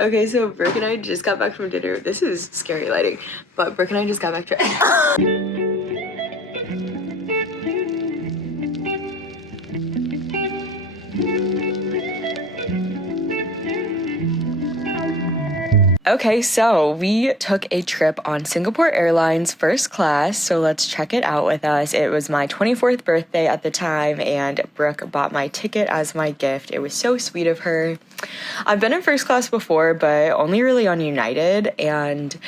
Okay, so Brooke and I just got back from dinner. This is scary lighting, but Brooke and I just got back to Okay, so we took a trip on Singapore Airlines first class, so let's check it out with us. It was my 24th birthday at the time, and Brooke bought my ticket as my gift. It was so sweet of her. I've been in first class before, but only really on United, and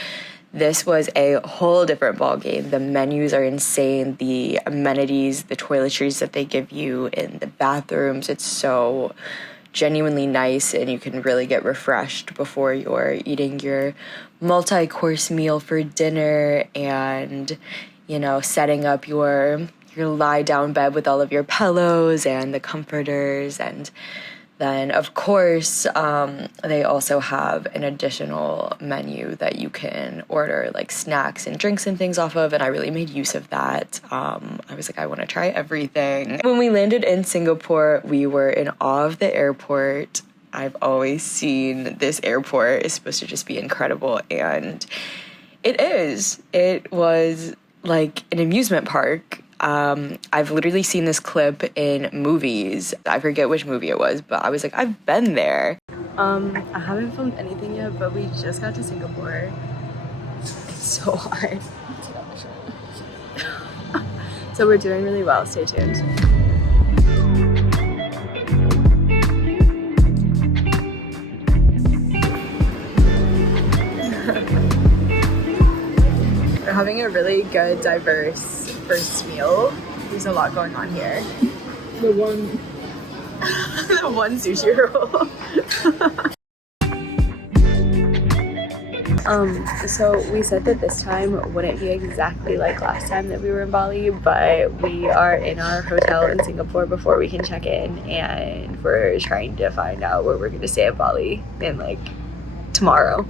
this was a whole different ballgame. The menus are insane, the amenities, the toiletries that they give you in the bathrooms, it's so genuinely nice, and you can really get refreshed before you're eating your multi-course meal for dinner and, you know, setting up your lie down bed with all of your pillows and the comforters. And then of course they also have an additional menu that you can order like snacks and drinks and things off of, and I really made use of that. I was like, I want to try everything. When we landed in Singapore, we were in awe of the airport. I've always seen this airport is supposed to just be incredible, and it is. It was like an amusement park. I've literally seen this clip in movies. I forget which movie it was, but I was like, I've been there. I haven't filmed anything yet, but we just got to Singapore. It's so hard. So we're doing really well. Stay tuned. We're having a really good, diverse first meal. There's a lot going on here. The one sushi roll. So we said that this time wouldn't be exactly like last time that we were in Bali, but we are in our hotel in Singapore before we can check in, and we're trying to find out where we're gonna stay in Bali in like tomorrow.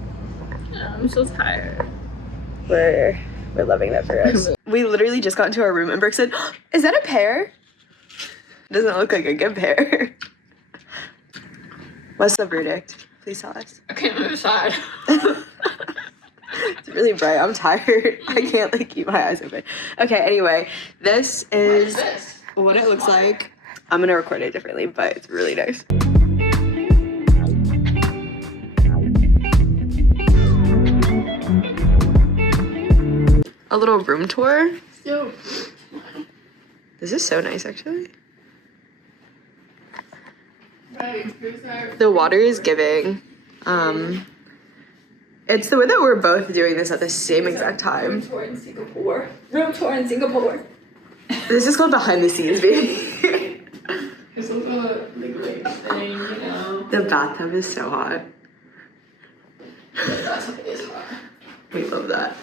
Yeah, I'm so tired. We're loving that for us. We literally just got into our room and Brooke said, is that a pear? Doesn't look like a good pear. What's the verdict? Please tell us. I can't move aside. It's really bright. I'm tired. I can't like keep my eyes open. Okay, anyway, this is what it looks like. I'm gonna record it differently, but it's really nice. A little room tour. Yo. This is so nice, actually. Right, the water is giving. It's the way that we're both doing this at the same exact time. Room tour in Singapore. Room tour in Singapore. This is called behind the scenes, baby. It's also the great thing, you know. The bathtub is so hot. The bathtub is hot. We love that.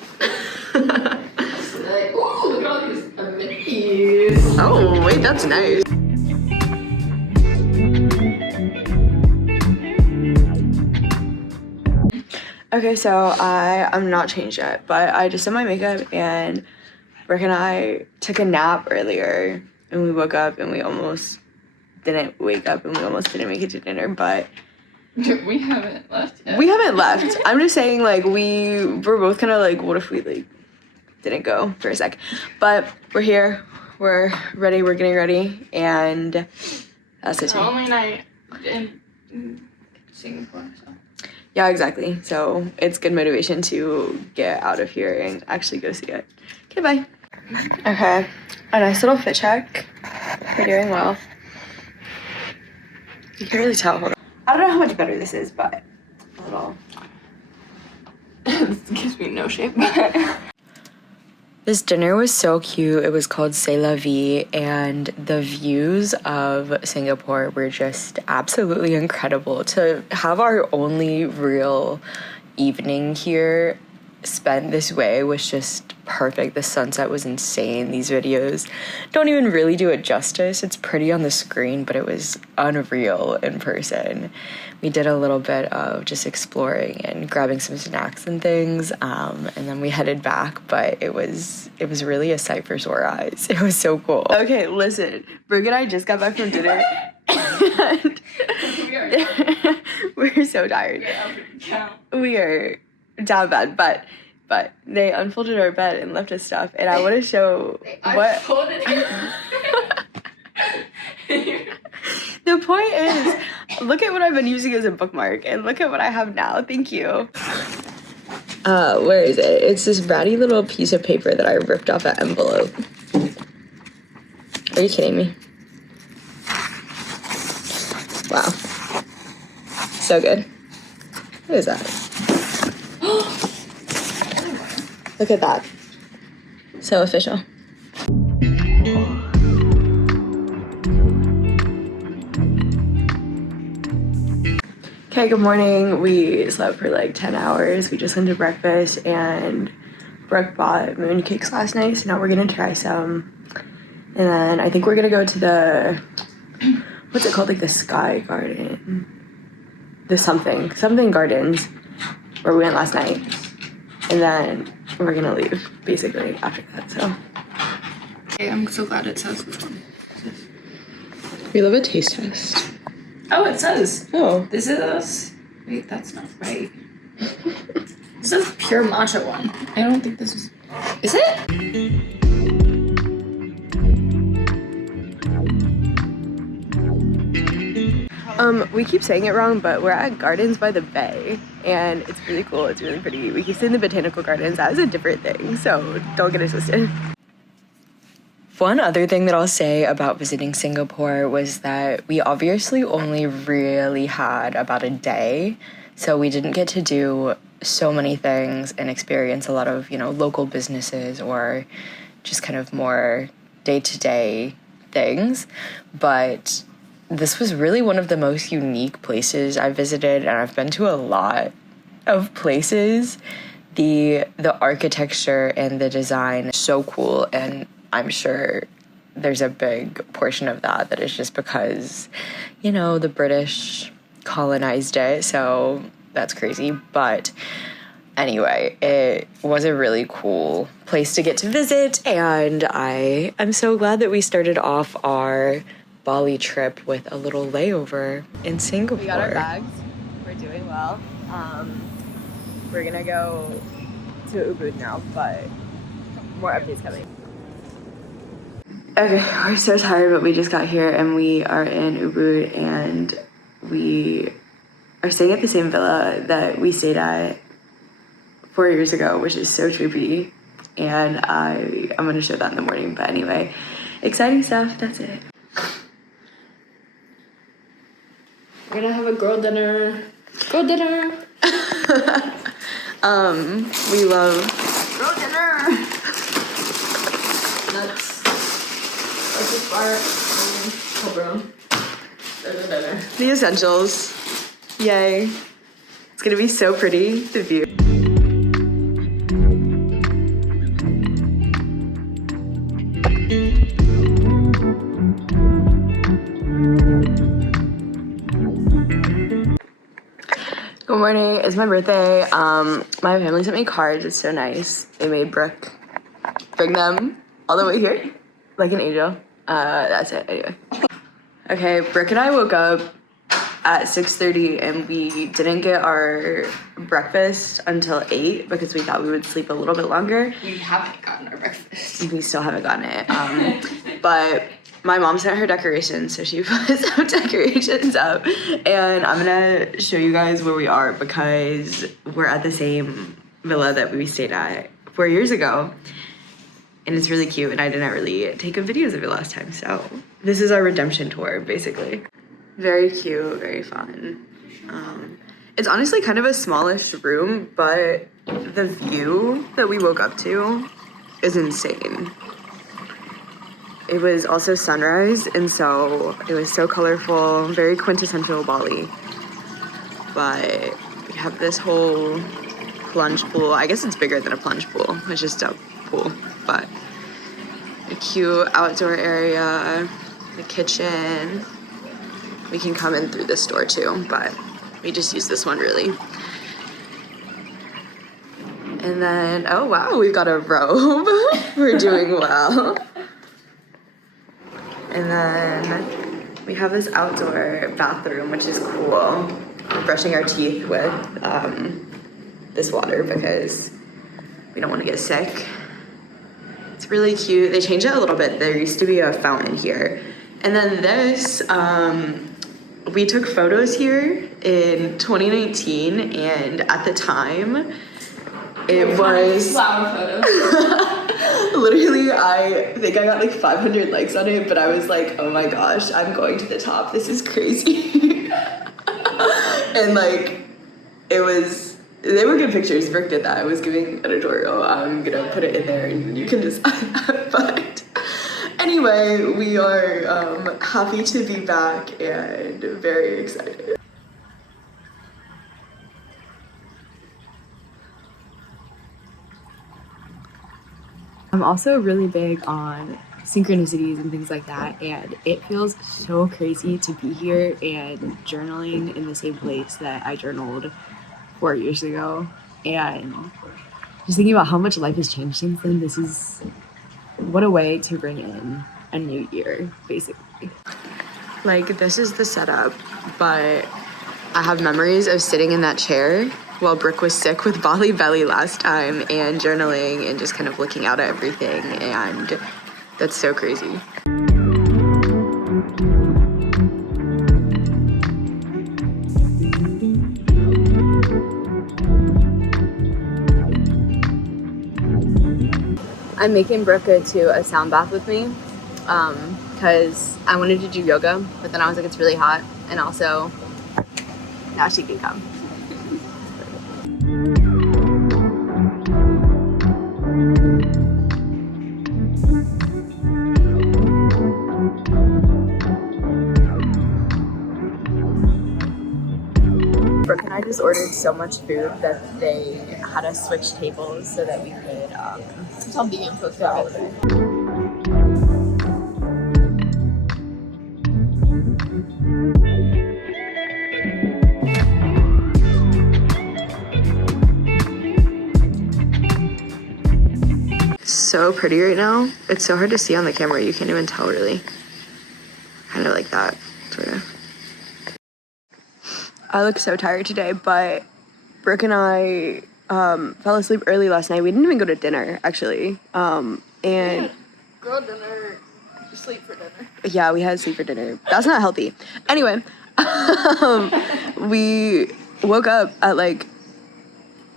Like, ooh, look at all these amenities. Oh, wait, that's nice. Okay, so I'm not changed yet, but I just did my makeup, and Brooke and I took a nap earlier, and we woke up and we almost didn't wake up and we almost didn't make it to dinner, but We haven't left yet. we haven't left. I'm just saying, like, we're both kind of like, what if we like didn't go for a sec? But we're here, we're ready, we're getting ready, and that's it. It's our only night in Singapore, so. Yeah, exactly. So it's good motivation to get out of here and actually go see it. Okay, bye. Okay, a nice little fit check. We're doing well. You can really tell. Hold on. I don't know how much better this is, but a little. This gives me no shape. This dinner was so cute. It was called C'est La Vie, and the views of Singapore were just absolutely incredible. To have our only real evening here spent this way was just perfect. The sunset was insane. These videos don't even really do it justice. It's pretty on the screen, but it was unreal in person. We did a little bit of just exploring and grabbing some snacks and things, and then we headed back, but it was really a sight for sore eyes. It was so cool. Okay, listen, Brooke and I just got back from dinner. And we're so tired. We are down bad, but they unfolded our bed and left us stuff, and I want to show what. The point is, look at what I've been using as a bookmark, and look at what I have now. Thank you. Where is it? It's this ratty little piece of paper that I ripped off an envelope. Are you kidding me? Wow. So good. What is that? Look at that. So official. Okay, good morning. We slept for like 10 hours. We just went to breakfast and Brooke bought mooncakes last night, so now we're gonna try some. And then I think we're gonna go to the, what's it called? Like the Sky Garden. The something gardens where we went last night. And then we're gonna leave basically after that, so. Okay, I'm so glad it says which one. We love a taste test. Oh, it says. Oh. This is. Wait, that's not right. This is pure matcha one. I don't think this is. Is it? We keep saying it wrong, but we're at Gardens by the Bay, and it's really cool. It's really pretty. We keep saying the botanical gardens. That was a different thing, so don't get it twisted. One other thing that I'll say about visiting Singapore was that we obviously only really had about a day, so we didn't get to do so many things and experience a lot of, you know, local businesses or just kind of more day-to-day things. But this was really one of the most unique places I visited, and I've been to a lot of places. The architecture and the design is so cool, and I'm sure there's a big portion of that is just because, you know, the British colonized it, so that's crazy. But anyway, it was a really cool place to get to visit, and I'm so glad that we started off our Bali trip with a little layover in Singapore. We got our bags. We're doing well. We're gonna go to Ubud now, but more updates coming. Okay, we're so tired, but we just got here and we are in Ubud, and we are staying at the same villa that we stayed at 4 years ago, which is so trippy, and I'm gonna show that in the morning. But anyway, exciting stuff. That's it. We're gonna have a girl dinner. Girl dinner. We love Girl dinner. Nuts. Let's just fire Cobra. Dinner. the essentials. Yay. It's gonna be so pretty, the view. Good morning, it's my birthday. My family sent me cards, it's so nice. They made Brooke bring them all the way here, like an angel. That's it, anyway. Okay, Brooke and I woke up at 6:30 and we didn't get our breakfast until 8 because we thought we would sleep a little bit longer. We haven't gotten our breakfast. We still haven't gotten it. But my mom sent her decorations, so she put some decorations up. And I'm gonna show you guys where we are because we're at the same villa that we stayed at 4 years ago. And it's really cute, and I didn't really take videos of it last time, so this is our redemption tour, basically. Very cute, very fun. It's honestly kind of a smallish room, but the view that we woke up to is insane. It was also sunrise, and so it was so colorful, very quintessential Bali. But we have this whole plunge pool. I guess it's bigger than a plunge pool. It's just a pool, but a cute outdoor area, the kitchen. We can come in through this door too, but we just use this one really. And then, oh wow, we've got a robe. We're doing well. And then We have this outdoor bathroom, which is cool. We're brushing our teeth with this water because we don't want to get sick. It's really cute. They changed it a little bit. There used to be a fountain here. And then this, we took photos here in 2019, and at the time, it was flower photos. literally, I think I got like 500 likes on it, but I was like, oh my gosh, I'm going to the top. This is crazy. And like, they were good pictures. Brooke did that. I was giving editorial. I'm gonna put it in there and you can decide that. But anyway, we are happy to be back and very excited. I'm also really big on synchronicities and things like that, and it feels so crazy to be here and journaling in the same place that I journaled 4 years ago, and just thinking about how much life has changed since then. This is what a way to bring in a new year, basically. Like, this is the setup, but I have memories of sitting in that chair while Brooke was sick with Bali belly last time and journaling and just kind of looking out at everything, and that's so crazy. I'm making Brooke go to a sound bath with me because I wanted to do yoga, but then I was like, it's really hot, and also now she can come. Brooke and I just ordered so much food that they had us switch tables so that we could It's all vegan, so it's good. So pretty right now. It's so hard to see on the camera. You can't even tell, really. Kind of like that, sort of. I look so tired today, but Brooke and I fell asleep early last night. We didn't even go to dinner, actually. And Girl dinner, sleep for dinner. yeah, we had sleep for dinner. That's not healthy. Anyway, we woke up at like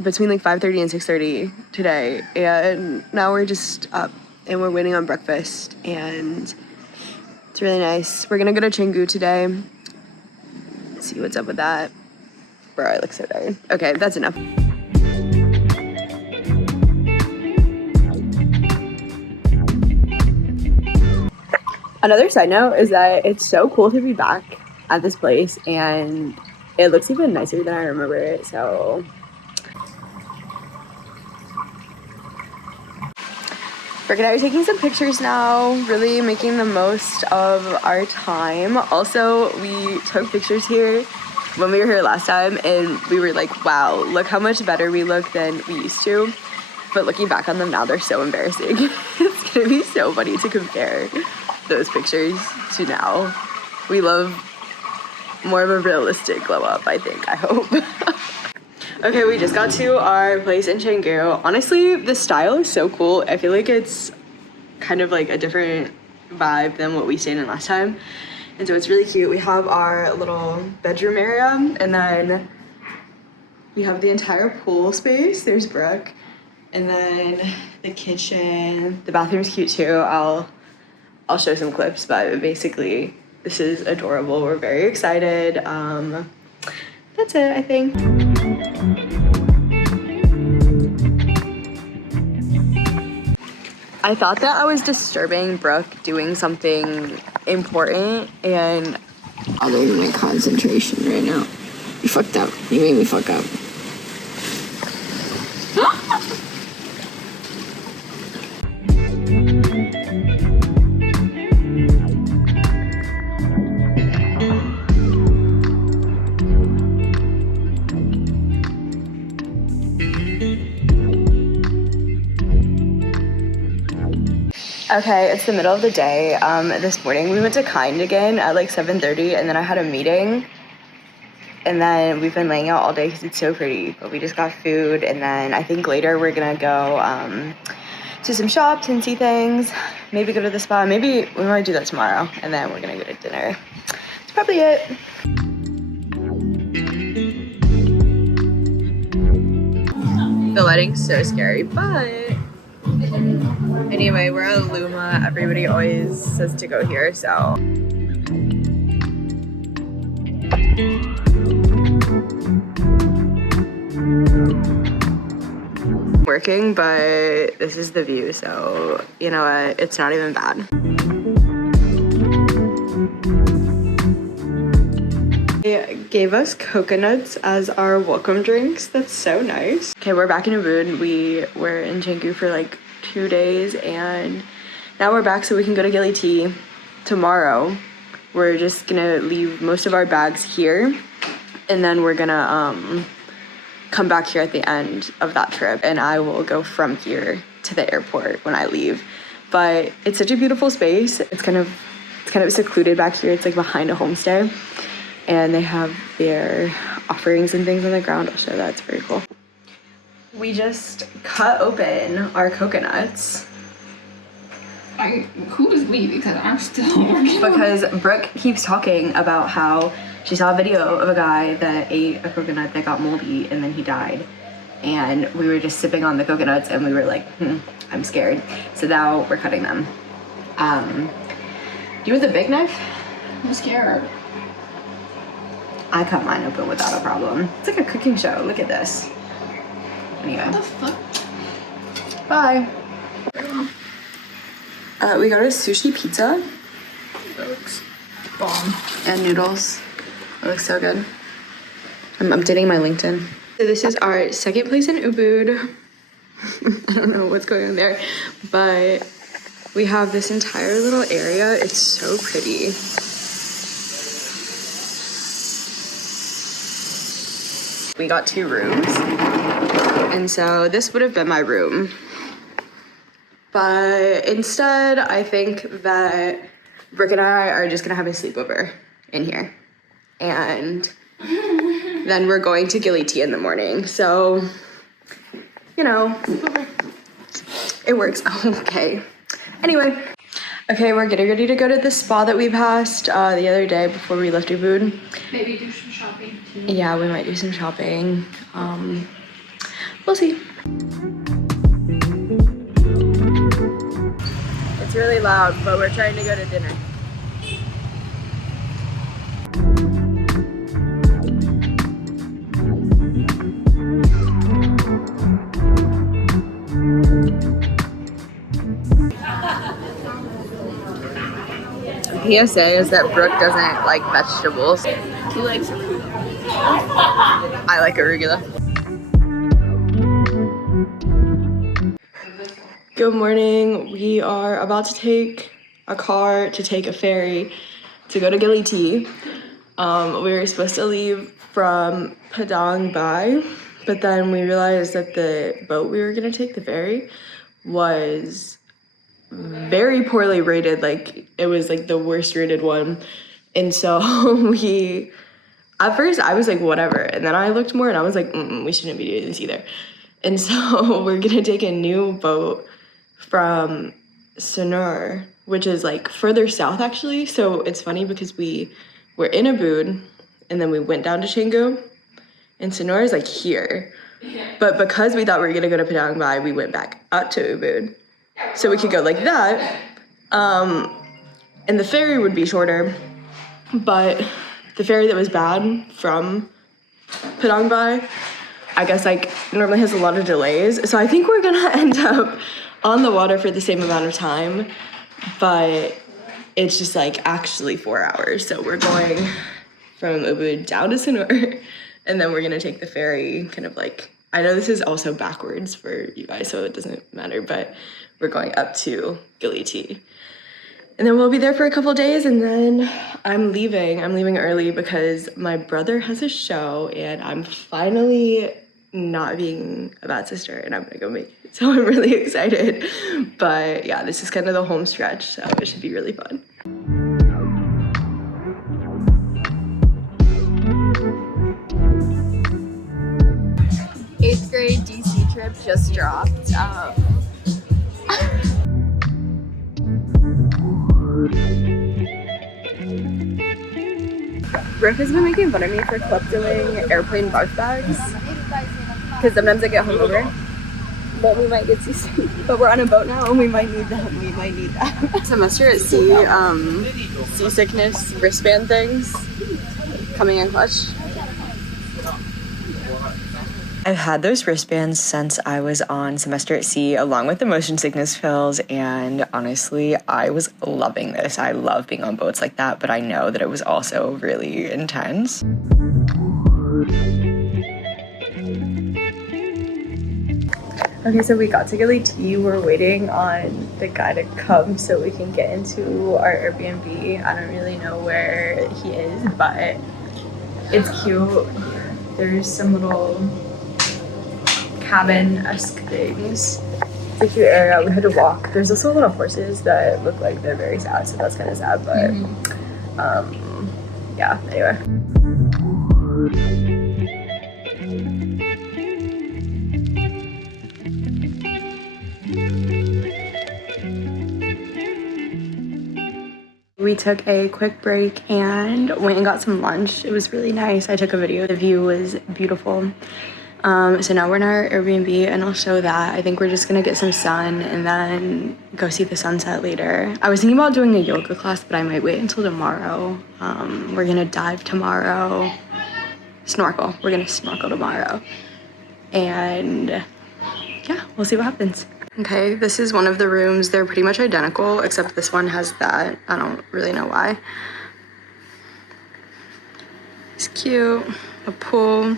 between like 5:30 and 6:30 today, and now we're just up and we're waiting on breakfast, and it's really nice. We're gonna go to Canggu today. See what's up with that. Bro, I look so tired. Okay, that's enough. Another side note is that it's so cool to be back at this place, and it looks even nicer than I remember it, so. Brooke and I are taking some pictures now, really making the most of our time. Also, we took pictures here when we were here last time, and we were like, wow, look how much better we look than we used to. But looking back on them now, they're so embarrassing. It's gonna be so funny to compare those pictures to now. We love more of a realistic glow up, I think, I hope. Okay, we just got to our place in Canggu. Honestly, the style is so cool. I feel like it's kind of like a different vibe than what we stayed in last time. And so it's really cute. We have our little bedroom area, and then we have the entire pool space. There's Brooke. And then the kitchen. The bathroom's cute too. I'll show some clips, but basically this is adorable. We're very excited. That's it, I think. I thought that I was disturbing Brooke doing something important, and I'm losing my concentration right now. You fucked up. You made me fuck up. Okay, it's the middle of the day. This morning we went to Kynd again at like 7:30, and then I had a meeting. And then we've been laying out all day because it's so pretty. But we just got food, and then I think later we're gonna go to some shops and see things. Maybe go to the spa. Maybe we might do that tomorrow, and then we're gonna go to dinner. That's probably it. The lighting's so scary, but anyway, we're at LUMA. Everybody always says to go here, so. Working, but this is the view, so you know what? It's not even bad. They gave us coconuts as our welcome drinks. That's so nice. Okay, we're back in Ubud. We were in Canggu for like 2 days, and now we're back so we can go to Gili T tomorrow. We're just gonna leave most of our bags here, and then we're gonna come back here at the end of that trip, and I will go from here to the airport when I leave. But it's such a beautiful space. It's kind of secluded back here. It's like behind a homestay, and they have their offerings and things on the ground. I'll show that. It's very cool. We just cut open our coconuts. Who is we? Because I'm still working. Because Brooke keeps talking about how she saw a video of a guy that ate a coconut that got moldy and then he died. And we were just sipping on the coconuts and we were like, I'm scared. So now we're cutting them. Do you want the big knife? I'm scared. I cut mine open without a problem. It's like a cooking show. Look at this. Anyway. What the fuck? Bye. We got a sushi pizza. That looks bomb. And noodles. It looks so good. I'm updating my LinkedIn. So this is our second place in Ubud. I don't know what's going on there, but we have this entire little area. It's so pretty. We got 2 rooms, and so this would have been my room. But instead, I think that Brooke and I are just gonna have a sleepover in here. And then we're going to Gili T in the morning. So, you know, it works. Okay. Anyway. Okay, we're getting ready to go to the spa that we passed the other day before we left Ubud. Maybe do some shopping too. Yeah, we might do some shopping. We'll see. It's really loud, but we're trying to go to dinner. PSA is that Brooke doesn't like vegetables. He likes arugula. I like arugula. Good morning. We are about to take a car to take a ferry to go to Gili T. We were supposed to leave from Padang Bai, but then we realized that the boat we were gonna take, the ferry, was very poorly rated. Like, it was like the worst rated one. And so at first I was like, whatever. And then I looked more and I was like, we shouldn't be doing this either. And so we're gonna take a new boat from Sonor, which is like further south actually. So it's funny because we were in Ubud and then we went down to Canggu, and Sonor is like here. But because we thought we were gonna go to Padang Bai, we went back up to Ubud. So we could go like that, and the ferry would be shorter, but the ferry that was bad from Padang Bai, I guess like normally has a lot of delays. So I think we're gonna end up on the water for the same amount of time, but it's just like actually 4 hours. So we're going from Ubud down to Sonor, and then we're gonna take the ferry kind of like, I know this is also backwards for you guys, so it doesn't matter, but we're going up to Gili T. And then we'll be there for a couple days, and then I'm leaving. I'm leaving early because my brother has a show, and I'm finally not being a bad sister, and I'm gonna go make So I'm really excited. But yeah, this is kind of the home stretch, so it should be really fun. 8th grade DC trip just dropped. Brooke has been making fun of me for clip doing airplane barf bags because sometimes I get hungover, but we might get seasick. But we're on a boat now and we might need them. We might need that. Semester at sea, seasickness wristband things coming in clutch. I've had those wristbands since I was on semester at sea along with the motion sickness pills, and honestly I was loving this. I love being on boats like that, but I know that it was also really intense. Okay, so we got to Gili T. We're waiting on the guy to come so we can get into our Airbnb. I don't really know where he is, but it's cute. There's some little cabin-esque things. It's a cute area. We had to walk. There's also a lot of horses that look like they're very sad, so that's kind of sad, but yeah, anyway. We took a quick break and went and got some lunch. It was really nice. I took a video. The view was beautiful. So now we're in our Airbnb and I'll show that. I think we're just gonna get some sun and then go see the sunset later. I was thinking about doing a yoga class, but I might wait until tomorrow. We're gonna dive tomorrow. Snorkel. We're gonna snorkel tomorrow. And yeah, we'll see what happens. Okay, this is one of the rooms. They're pretty much identical, except this one has that. I don't really know why. It's cute. A pool.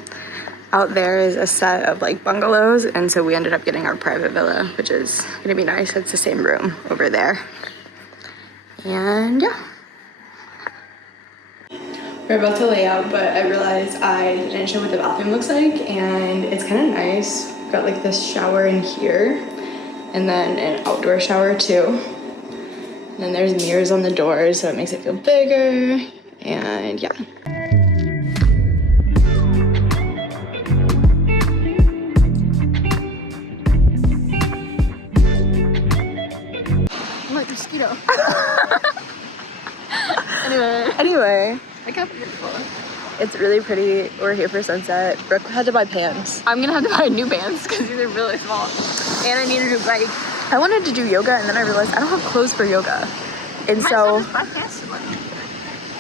Out there is a set of like bungalows, and so we ended up getting our private villa, which is gonna be nice. It's the same room over there. And yeah. We're about to lay out, but I realized I didn't show what the bathroom looks like, and it's kind of nice. We've got like this shower in here, and then an outdoor shower too. And then there's mirrors on the doors, so it makes it feel bigger, and yeah. Mosquito. Anyway. I got beautiful. It's really pretty. We're here for sunset. Brooke had to buy pants. I'm gonna have to buy new pants because these are really small. And I need a new bike. I wanted to do yoga and then I realized I don't have clothes for yoga. And so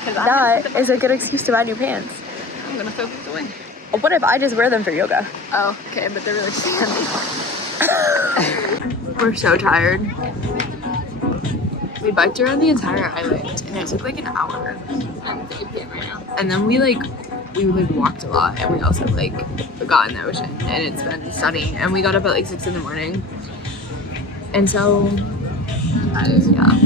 that is a good excuse to buy new pants. I'm gonna throw these away. What if I just wear them for yoga? Oh, okay, but they're really sandy. We're so tired. We biked around the entire island and it took like an hour. And then we walked a lot, and we also got in the ocean, and it's been sunny, and we got up at like 6 in the morning. And so yeah.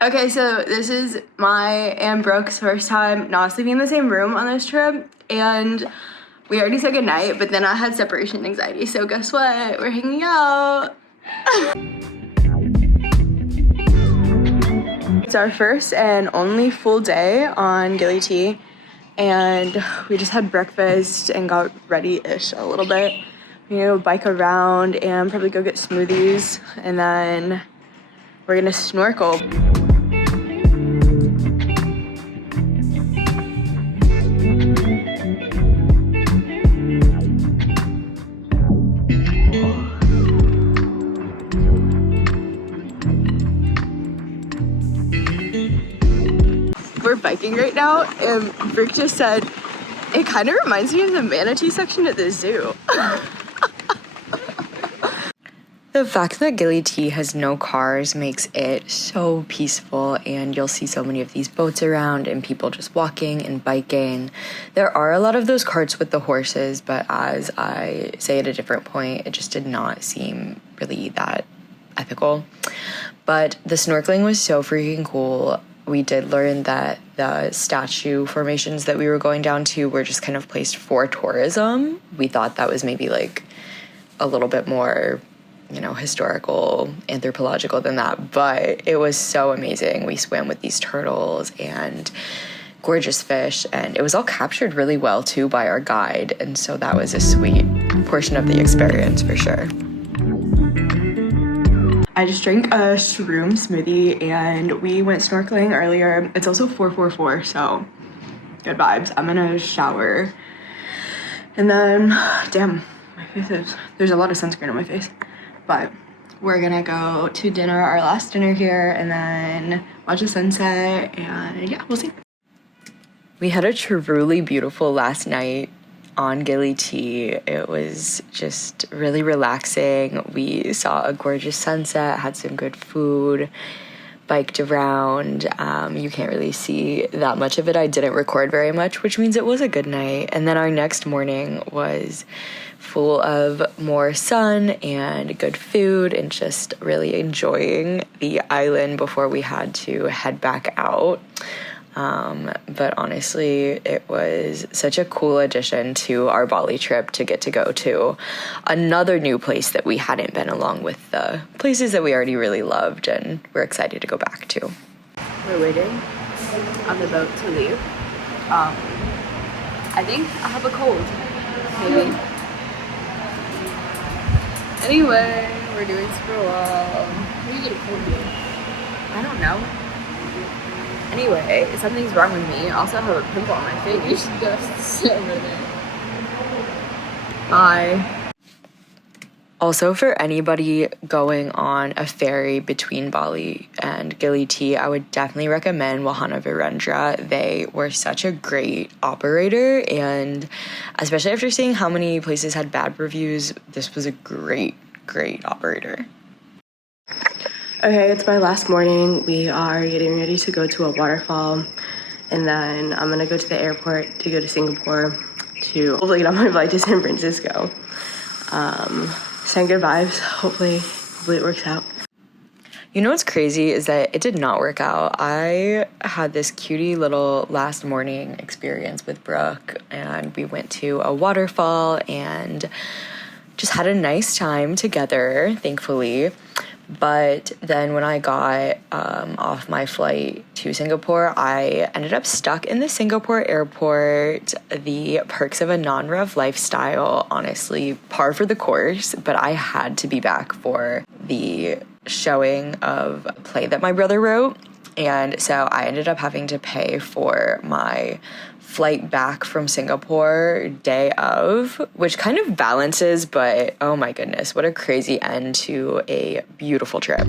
Okay, so this is my and Brooke's first time not sleeping in the same room on this trip, and we already said goodnight, but then I had separation anxiety, so guess what? We're hanging out. It's our first and only full day on Gili T, and we just had breakfast and got ready-ish a little bit. We're gonna go bike around and probably go get smoothies, and then we're gonna snorkel. We're biking right now, and Brooke just said, it kind of reminds me of the manatee section at the zoo. The fact that Gili T has no cars makes it so peaceful, and you'll see so many of these boats around and people just walking and biking. There are a lot of those carts with the horses, but as I say at a different point, it just did not seem really that ethical. But the snorkeling was so freaking cool. we did learn that the statue formations that we were going down to were just kind of placed for tourism. We thought that was maybe like a little bit more, you know, historical, anthropological than that, but it was so amazing. We swam with these turtles and gorgeous fish, and it was all captured really well too by our guide, and so that was a sweet portion of the experience for sure. I just drank a shroom smoothie and we went snorkeling earlier. It's also 444, so good vibes. I'm gonna shower. And then, damn, my face is, there's a lot of sunscreen on my face. But we're gonna go to dinner, our last dinner here, and then watch the sunset, and yeah, we'll see. We had a truly beautiful last night on Gili T. It was just really relaxing. We saw a gorgeous sunset, had some good food, biked around. You can't really see that much of it. I didn't record very much, which means it was a good night. And then our next morning was full of more sun and good food and just really enjoying the island before we had to head back out. But honestly, it was such a cool addition to our Bali trip to get to go to another new place that we hadn't been, along with the places that we already really loved and we're excited to go back to. We're waiting on the boat to leave. I think I have a cold, maybe. Anyway, we're doing super well. What do you get a cold with? I don't know. Anyway, something's wrong with me. I also have a pimple on my face. You should just sit over there. Bye. Also, for anybody going on a ferry between Bali and Gili T, I would definitely recommend Wahana Virendra. They were such a great operator, and especially after seeing how many places had bad reviews, this was a great operator. Okay, it's my last morning. We are getting ready to go to a waterfall, and then I'm gonna go to the airport to go to Singapore to hopefully get on my flight to San Francisco. Send good vibes. Hopefully it works out. You know what's crazy is that it did not work out. I had this cutie little last morning experience with Brooke, and we went to a waterfall and just had a nice time together, thankfully. But then when I got off my flight to Singapore, I ended up stuck in the Singapore airport. The perks of a non-rev lifestyle, honestly, par for the course, but I had to be back for the showing of a play that my brother wrote. And so I ended up having to pay for my flight back from Singapore day of, which kind of balances, but oh my goodness, what a crazy end to a beautiful trip.